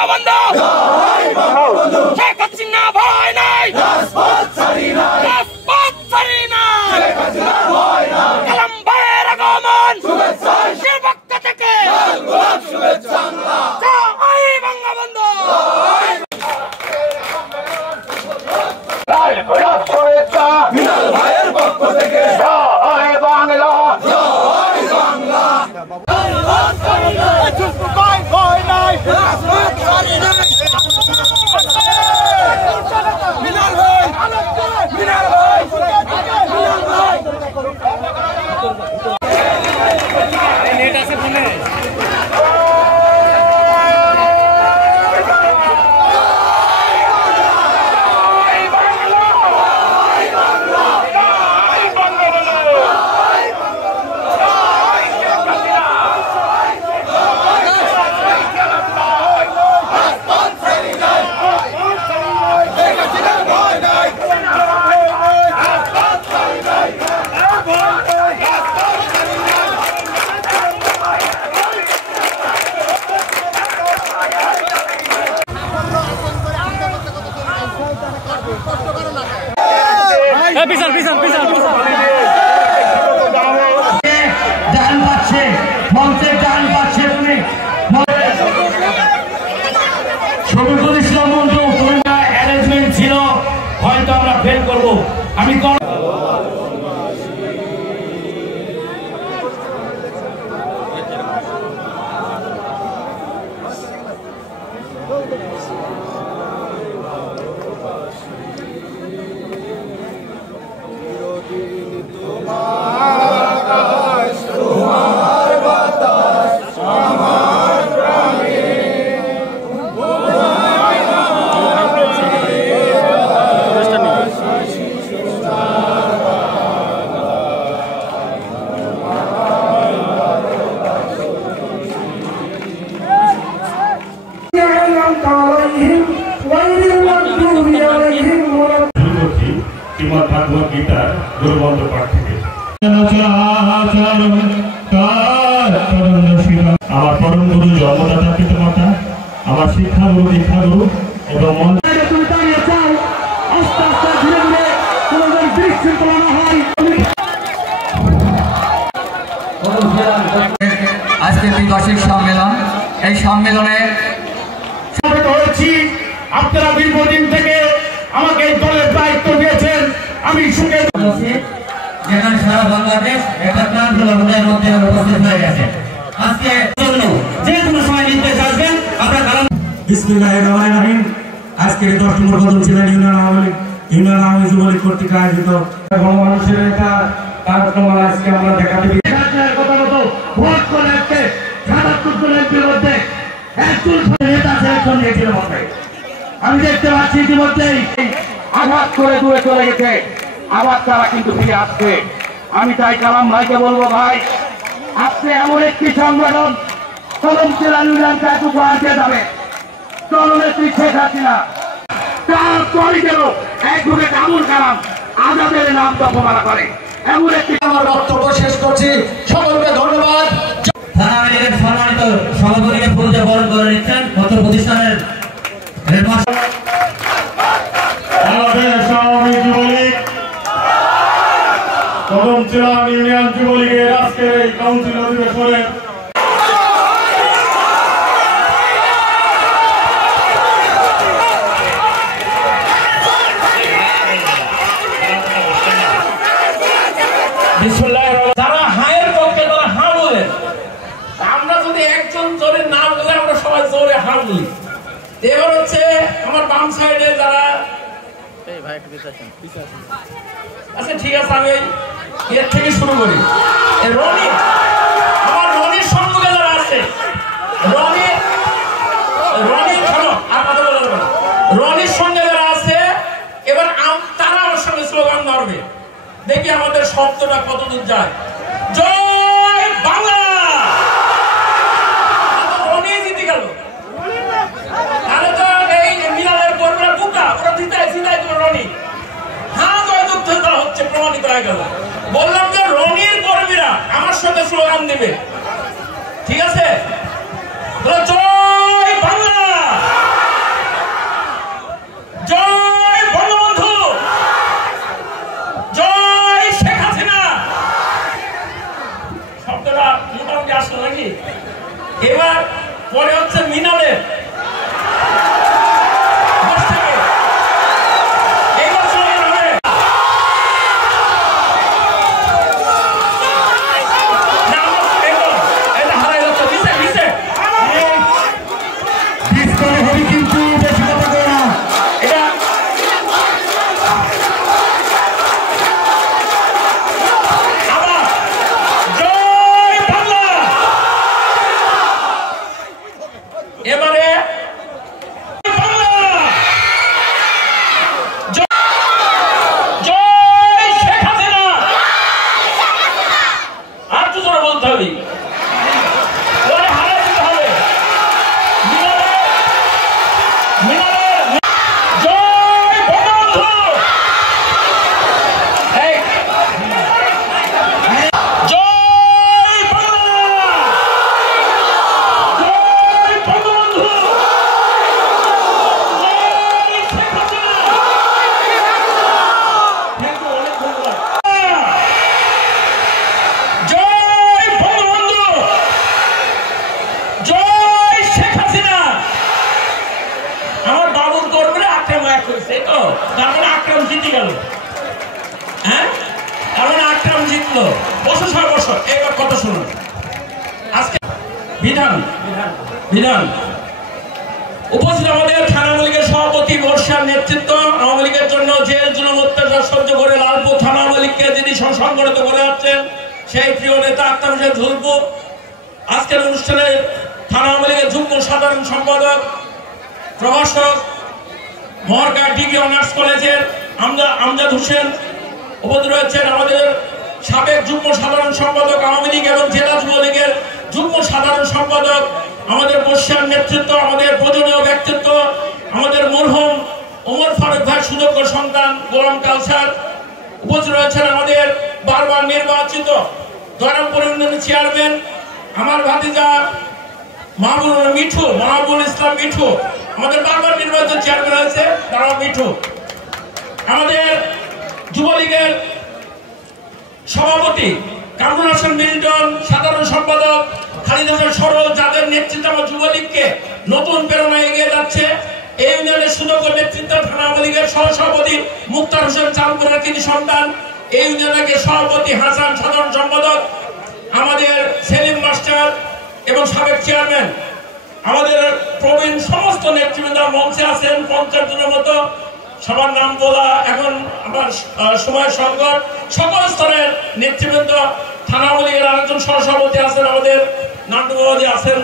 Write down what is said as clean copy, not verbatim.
বঙ্গবন্ধু শেখ হাসিনা ভয় নাই রাজপথ ছাড়ি নাই কালাম ভাইয়ের আগমন শুভেচ্ছার পক্ষ থেকে শুভেচ্ছা জয় বঙ্গবন্ধু শুভেচ্ছা মিনাল ভাইয়ের পক্ষ থেকে জয় বাংলা জয় বাংলা ভয় নাই রাজপথ ছাড়ি নাই মিনাল ভাই মিনাল ভাই মিনাল ভাই নেট আছে ফোনে শফিকুল ইসলাম মন্টু অ্যারেঞ্জমেন্ট ছিল, হয়তো আমরা ফেল করবো। আমি গীতার গুরুবন্ধ পাঠ থেকে আমার পরম গুরু জন্মদাতা পিতামাতা, আমার শিক্ষাগুরু দীক্ষাগুরু এবং আজকে দ্বিবার্ষিক সম্মেলন, এই সম্মেলনে হয়েছি। আপনারা দীর্ঘদিন থেকে আমাকে এই দলের দায়িত্ব দিয়েছেন, আমি সুখে যেখানে সারা বাংলাদেশ একটা প্রাণখোলা ভোটের মধ্যে উপস্থিত হয়ে গেছে। আজকে জন্য যে কোনো সময় নির্দেশ আসবেন আমরা কারণ বিসমিল্লাহির রহমানির রহিম। আজকের 10 নম্বর কদম ছিলেন ইউনিয়ন আওয়ামী যুবলীগ কর্তৃক আয়োজিত গণমানুষের নেতা কার্যক্রম আজকে আমরা দেখাতে কথা মতো ভোট করে আসছে ৭৭ জন এমপির মধ্যে একজন নেতা সিলেকশন দিয়েছিল মধ্যে আমি দেখতে পাচ্ছি ইতিমধ্যেই আঘাত করে দূরে চলে গেছে, আবার তারা কিন্তু ফিরে আসছে। আমি তাই কালাম ভাইকে বলবো, ভাই আজকে এমন একটি সংগঠন কলম জেলা ইউনিয়নকে এতটুকু আনতে যাবে, দলনেত্রী শেখ হাসিনা তারপরে গেল একভাবে আবুল কালাম আজাদের নাম অপমানা করে। এমন একটি আমার বক্তব্য শেষ করছি, সকলকে ধন্যবাদ। থানার সম্মানিত সভাপতিকে পরিচয় বরণ করে নিচ্ছেন মত প্রতিষ্ঠানের কদম জেলা ইউনিয়ন যুবলীগের আজকের এই কাউন্সিল অধিবেশনে যারা হায়ের পক্ষে তারা হা বলেন, আমরা যদি একজন জোরের নাম বলে আমরা সবাই জোরে হা বলি। এবার হচ্ছে আমার বাম সাইডে যারা, আচ্ছা ঠিক আছে আমি এর থেকে শুরু করি। রনি, আমার রনির সম্মুখে যারা আছে, রনির সঙ্গে যারা আছে, এবার তারা আমার সঙ্গে স্লোগান ধরবে, দেখি আমাদের শব্দটা কতদূর যায়। জয় বাংলা। রনি জিতে গেল, তাহলে তো এই মিলালের কর্মীরা বুকা ওরা জিতাই তো রনি। হ্যাঁ, জয়যুদ্ধ হচ্ছে প্রমাণিত হয়ে গেল। বললাম যে রনির কর্মীরা আমার সাথে স্লোগান দিবে, ঠিক আছে? জয় বাংলা। পরে হচ্ছে মিনালের এবারে জয় শেখ হাসিনা আর তো তোরা বলতে হবে ওরে হারাই দিতে হবে জয় বঙ্গবন্ধু আকরাম জিতে গেল হ্যাঁ আকরাম জিতলো বছর 6 বছর এবার কথা শুনুন আজকে বিধান উপস্থিত আমাদের থানা আওয়ামী লীগের সভাপতি বর্ষার নেতৃত্ব আওয়ামী লীগের জন্য জেল জুলুম অত্যাচার সহ্য করে লালপুর থানা আওয়ামী লীগকে যিনি সংগঠিত করে যাচ্ছেন সেই প্রিয় নেতা আক্তার হোসেন ঝুলপু আজকের অনুষ্ঠানে থানা আওয়ামী লীগের যুগ্ম সাধারণ সম্পাদক প্রভাষক মহারগা ডিগ্রি অনার্স কলেজের আমজাদ হোসেন উপস্থিত রয়েছেন আমাদের সাবেক যুগ্ম সাধারণ সম্পাদক আওয়ামী লীগ এবং জেলা যুবলীগের যুগ্ম সাধারণ সম্পাদক আমাদের বর্ষার নেতৃত্ব আমাদের প্রয়োজনীয় ব্যক্তিত্ব আমাদের মরহুম ওমর ফারুক ভাই সুযোগ্য সন্তান গোলাম কালচার উপস্থিত রয়েছেন আমাদের বারবার নির্বাচিত দয়ারামপুর ইউনিয়নের চেয়ারম্যান আমার ভাতিজা মাহবুবুল ইসলাম মিঠু আমাদের বারবার নির্বাচিত চেয়ারম্যান হয়েছে তারাও মিঠু আমাদের যুবলীগের সভাপতি কামরুল হাসান মিল্টন সাধারণ সম্পাদক খালিদ হোসেন সরল যাদের নেতৃত্বে আমার যুবলীগকে নতুন প্রেরণায় এগিয়ে যাচ্ছে এই ইউনিয়নের সুযোগ্য নেতৃত্ব থানা আওয়ামী লীগের সহসভাপতি মুক্তার হোসেন চাঁদপুরের কৃতি সন্তান এই ইউনিয়নের সভাপতি হাসান সাধারণ সম্পাদক আমাদের সেলিম মাস্টার এবং সাবেক চেয়ারম্যান আমাদের প্রবীণ সমস্ত নেতৃবৃন্দ মঞ্চে আছেন 50 জনের মতো সবার নাম বলা এখন আমার সময় সংকট সকল স্তরের নেতৃবৃন্দ থানা আওয়ামী লীগের আরেকজন সহসভাপতি আছেন আমাদের নান্টু বাবাজি আছেন